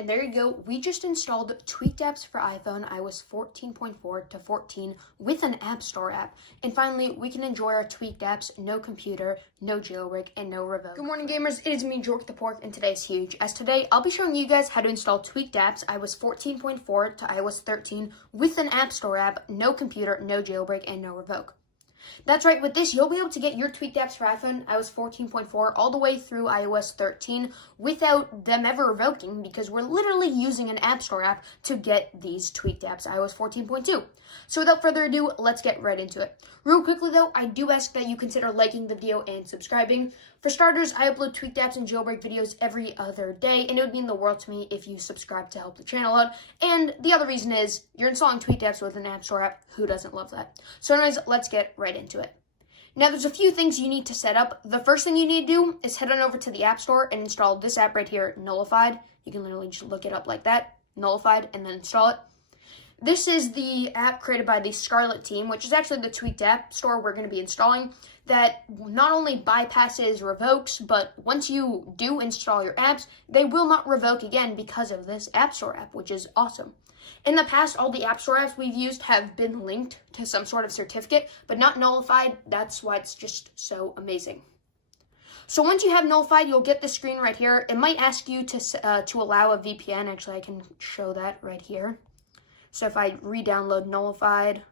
And there you go, we just installed tweaked apps for iPhone, iOS 14.4 to 14 with an AppStore app. And finally, we can enjoy our tweaked apps, no computer, no jailbreak, and no revoke. Good morning, gamers. It is me, Jork the Pork, and today's huge. As today, I'll be showing you guys how to install tweaked apps, iOS 14.4 to iOS 13 with an AppStore app, no computer, no jailbreak, and no revoke. That's right, with this, you'll be able to get your tweaked apps for iPhone, iOS 14.4, all the way through iOS 13 without them ever revoking, because we're literally using an App Store app to get these tweaked apps, iOS 14.2. So without further ado, let's get right into it. Real quickly though, I do ask that you consider liking the video and subscribing. For starters, I upload tweaked apps and jailbreak videos every other day, and it would mean the world to me if you subscribe to help the channel out. And the other reason is, you're installing tweaked apps with an App Store app. Who doesn't love that? So anyways, let's get right into it. Now, there's a few things you need to set up. The first thing you need to do is head on over to the App Store and install this app right here, Nullified. You can literally just look it up like that, Nullified, and then install it. This is the app created by the Scarlet team, which is actually the tweaked app store we're going to be installing, that not only bypasses revokes, but once you do install your apps, they will not revoke again because of this App Store app, which is awesome. In the past, all the App Store apps we've used have been linked to some sort of certificate, but not nullified. That's why it's just so amazing. So once you have nullified, you'll get this screen right here. It might ask you to allow a VPN. Actually, I can show that right here. So if I re-download nullified,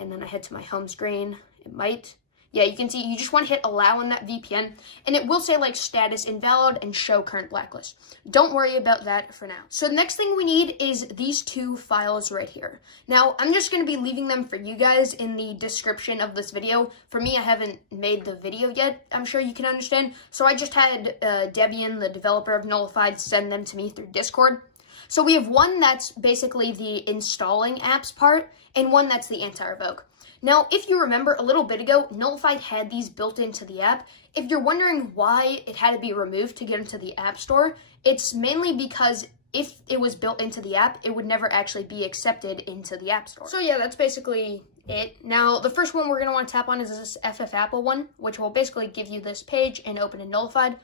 and then I head to my home screen, it might. Yeah, you can see you just want to hit allow on that VPN, and it will say like status invalid and show current blacklist. Don't worry about that for now. So the next thing we need is these two files right here. Now, I'm just going to be leaving them for you guys in the description of this video. For me, I haven't made the video yet, I'm sure you can understand. So I just had Debian, the developer of Nullified, send them to me through Discord. So we have one that's basically the installing apps part, and one that's the anti-revoke. Now, if you remember a little bit ago, Nullified had these built into the app. If you're wondering why it had to be removed to get into the App Store, it's mainly because if it was built into the app, it would never actually be accepted into the App Store. So yeah, that's basically it. Now, the first one we're going to want to tap on is this FF Apple one, which will basically give you this page and open in Nullified.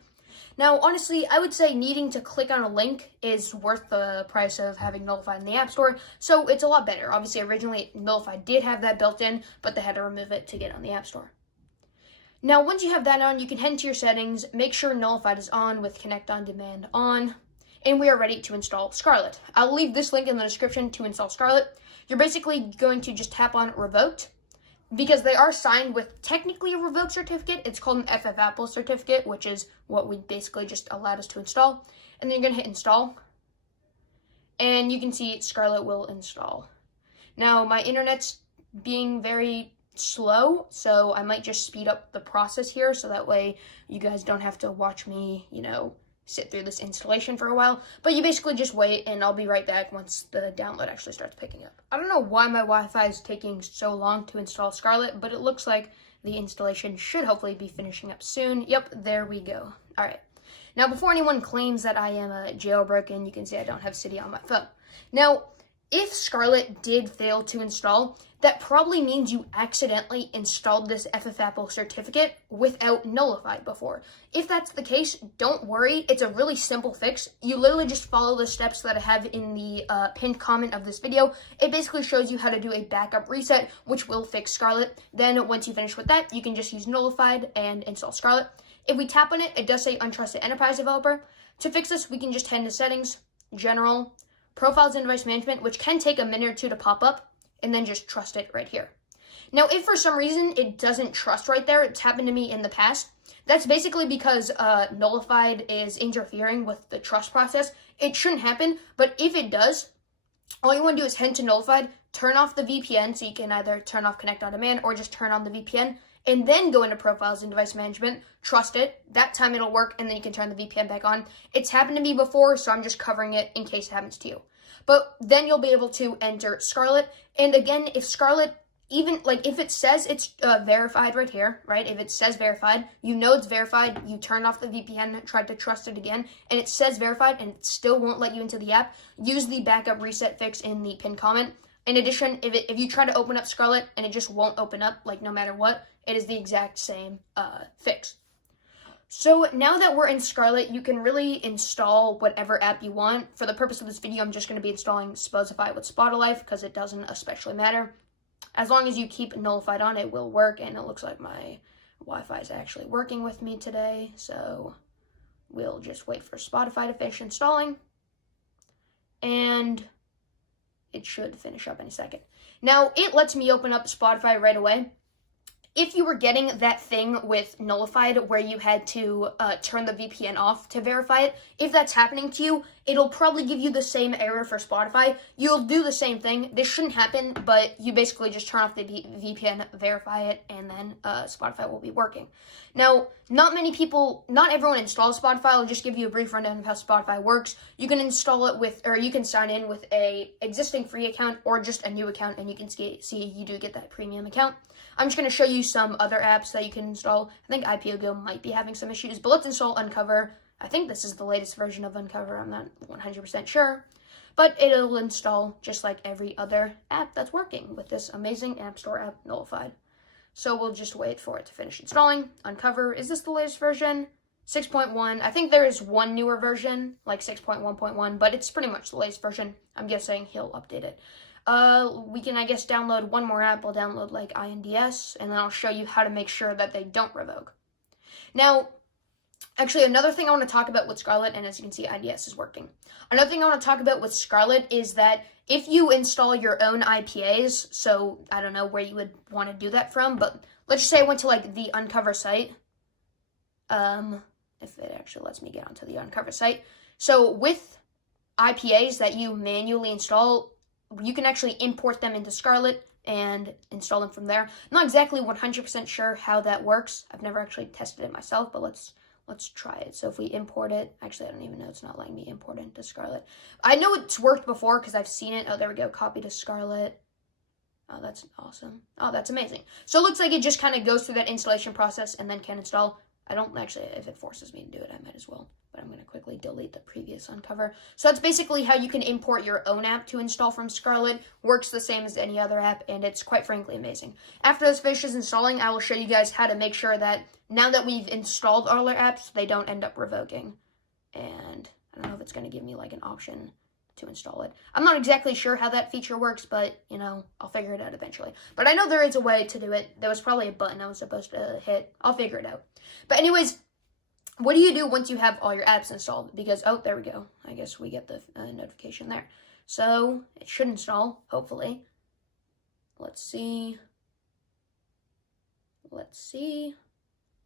Now, honestly, I would say needing to click on a link is worth the price of having Nullified in the App Store, so it's a lot better. Obviously, originally, Nullified did have that built in, but they had to remove it to get on the App Store. Now, once you have that on, you can head into your settings, make sure Nullified is on with Connect on Demand on, and we are ready to install Scarlet. I'll leave this link in the description to install Scarlet. You're basically going to just tap on Revoked, because they are signed with technically a revoke certificate. It's called an FF Apple certificate, which is what we basically just allowed us to install. And then you're going to hit install. And you can see Scarlet will install. Now, my internet's being very slow, so I might just speed up the process here, so that way you guys don't have to watch me, sit through this installation for a while. But you basically just wait, and I'll be right back once the download actually starts picking up. I don't know why my Wi-Fi is taking so long to install Scarlet, but it looks like the installation should hopefully be finishing up soon. Yep, there we go. All right. Now, before anyone claims that I am jailbroken, you can see I don't have Cydia on my phone. Now, if Scarlet did fail to install, that probably means you accidentally installed this FF Apple certificate without Nullified before. If that's the case, don't worry. It's a really simple fix. You literally just follow the steps that I have in the pinned comment of this video. It basically shows you how to do a backup reset, which will fix Scarlet. Then once you finish with that, you can just use Nullified and install Scarlet. If we tap on it, it does say Untrusted Enterprise Developer. To fix this, we can just head into Settings, General, Profiles and Device Management, which can take a minute or two to pop up, and then just trust it right here. Now, if for some reason it doesn't trust right there, it's happened to me in the past, that's basically because Nullified is interfering with the trust process. It shouldn't happen, but if it does, all you want to do is head to Nullified, turn off the VPN, so you can either turn off Connect on Demand or just turn on the VPN, and then go into Profiles and Device Management, trust it, that time it'll work, and then you can turn the VPN back on. It's happened to me before, so I'm just covering it in case it happens to you. But then you'll be able to enter Scarlet, and again, if Scarlet, if it says it's verified right here, right, if it says verified, you know it's verified, you turn off the VPN, try to trust it again, and it says verified, and it still won't let you into the app, use the backup reset fix in the pinned comment. In addition, if you try to open up Scarlet and it just won't open up, no matter what, it is the exact same fix. So now that we're in Scarlet, you can really install whatever app you want. For the purpose of this video, I'm just going to be installing Spotify with Spotify because it doesn't especially matter. As long as you keep Nullified on, it will work, and it looks like my Wi-Fi is actually working with me today, so we'll just wait for Spotify to finish installing, and it should finish up any second. Now, it lets me open up Spotify right away. If you were getting that thing with Nullified where you had to turn the VPN off to verify it, if that's happening to you, it'll probably give you the same error for Spotify. You'll do the same thing. This shouldn't happen, but you basically just turn off the VPN, verify it, and then Spotify will be working. Now, not everyone installs Spotify. I'll just give you a brief rundown of how Spotify works. You can install it with, or you can sign in with a existing free account or just a new account, and you can see you do get that premium account. I'm just going to show you some other apps that you can install. I think IPOGO might be having some issues, but let's install Uncover. I think this is the latest version of Uncover. I'm not 100% sure, but it'll install just like every other app that's working with this amazing AppStore app, Nullified. So we'll just wait for it to finish installing. Uncover, is this the latest version? 6.1. I think there is one newer version, like 6.1.1, but it's pretty much the latest version. I'm guessing he'll update it. We can, I guess, download one more app. I'll download, like, INDS, and then I'll show you how to make sure that they don't revoke. Now, actually, another thing I want to talk about with Scarlet, and as you can see, INDS is working. Another thing I want to talk about with Scarlet is that if you install your own IPAs, so I don't know where you would want to do that from, but let's just say I went to, like, the Uncover site. If it actually lets me get onto the Uncover site. So with IPAs that you manually install, you can actually import them into Scarlet and install them from there. I'm not exactly 100% sure how that works. I've never actually tested it myself, but let's try it. So if we import it, actually I don't even know, it's not letting me import it into Scarlet. I know it's worked before because I've seen it. Oh, there we go, copy to Scarlet. Oh, that's awesome. Oh, that's amazing. So it looks like it just kind of goes through that installation process and then can install. I don't actually, if it forces me to do it, I might as well. But I'm going to quickly delete the previous Uncover. So that's basically how you can import your own app to install from Scarlet. Works the same as any other app, and it's quite frankly amazing. After this finishes installing, I will show you guys how to make sure that now that we've installed all our apps, they don't end up revoking. And I don't know if it's going to give me like an option to install it. I'm not exactly sure how that feature works, but, you know, I'll figure it out eventually. But I know there is a way to do it. There was probably a button I was supposed to hit. I'll figure it out. But anyways, what do you do once you have all your apps installed? Because, oh, there we go. I guess we get the notification there. So, it should install, hopefully. Let's see.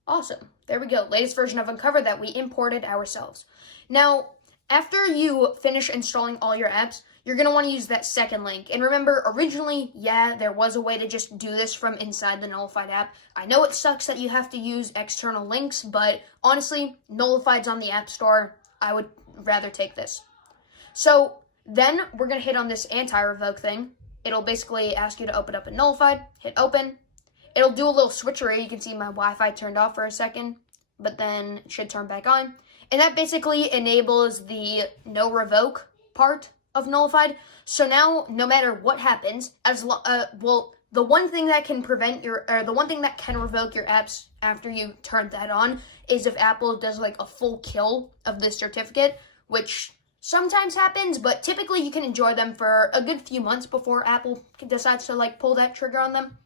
Awesome. There we go. Latest version of Uncover that we imported ourselves. Now, after you finish installing all your apps, you're going to want to use that second link. And remember, originally, yeah, there was a way to just do this from inside the Nullified app. I know it sucks that you have to use external links, but honestly, Nullified's on the App Store. I would rather take this. So then we're going to hit on this anti-revoke thing. It'll basically ask you to open up a Nullified, hit open. It'll do a little switcheroo. You can see my Wi-Fi turned off for a second, but then it should turn back on. And that basically enables the no revoke part of Nullified. So now, no matter what happens, the one thing that can the one thing that can revoke your apps after you turn that on is if Apple does like a full kill of this certificate, which sometimes happens, but typically you can enjoy them for a good few months before Apple decides to like pull that trigger on them.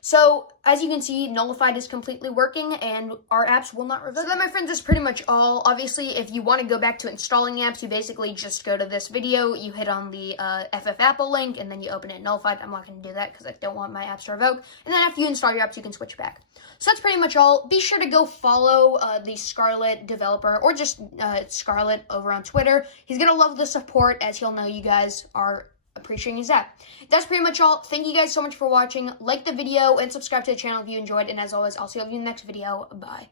So, as you can see, Nullified is completely working, and our apps will not revoke. So that, my friends, is pretty much all. Obviously, if you want to go back to installing apps, you basically just go to this video, you hit on the FF Apple link, and then you open it in Nullified. I'm not going to do that because I don't want my apps to revoke. And then after you install your apps, you can switch back. So that's pretty much all. Be sure to go follow the Scarlet developer, or just Scarlet over on Twitter. He's going to love the support, as he'll know you guys are appreciating his app. That's pretty much all. Thank you guys so much for watching. Like the video and subscribe to the channel if you enjoyed. And as always, I'll see you in the next video. Bye.